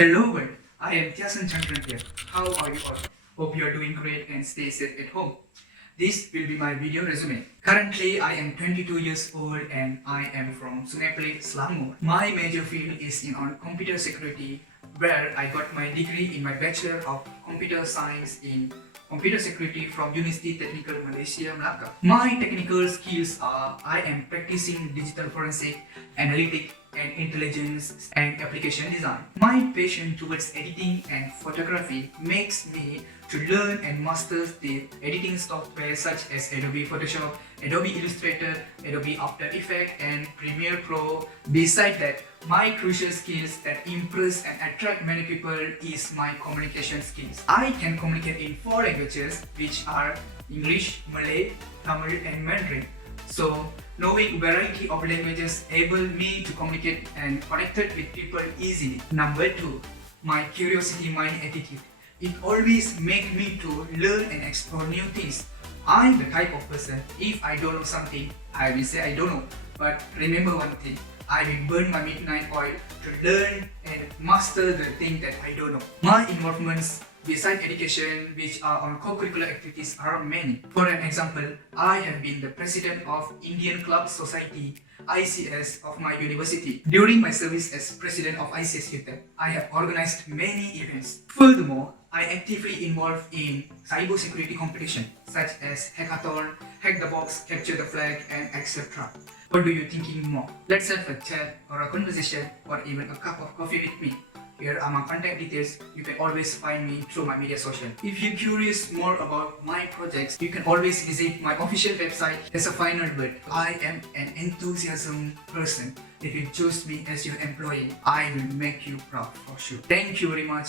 Hello world, I am Tiasan Chandran here. How are you all? Hope you are doing great and stay safe at home. This will be my video resume. Currently, I am 22 years old and I am from Sungai Selangor. My major field is on computer security, where I got my degree in my Bachelor of Computer Science in Computer Security from University Technical Malaysia, Melaka. My technical skills are I am practicing digital forensic, analytic, and intelligence and application design. My passion towards editing and photography makes me to learn and master the editing software such as Adobe Photoshop, Adobe Illustrator, Adobe After Effects, and Premiere Pro. Besides that, my crucial skills that impress and attract many people is my communication skills. I can communicate in 4 languages, which are English, Malay, Tamil, and Mandarin. So, knowing variety of languages able me to communicate and connected with people easily. Number 2, my curiosity mind attitude. It always make me to learn and explore new things. I'm the type of person, if I don't know something, I will say I don't know. But remember one thing, I will burn my midnight oil to learn and master the thing that I don't know. My involvements besides education, which are on co-curricular activities, are many. For an example, I have been the president of Indian Club Society ICS of my university. During my service as president of ICS UTEP, I have organized many events. Furthermore, I actively involved in cyber security competition such as hackathon, hack the box, capture the flag, and etc. What do you thinking more? Let's have a chat or a conversation or even a cup of coffee with me. Here are my contact details. You can always find me through my media social. If you're curious more about my projects, you can always visit my official website. As a final word, I am an enthusiasm person. If you choose me as your employee, I will make you proud for sure. Thank you very much.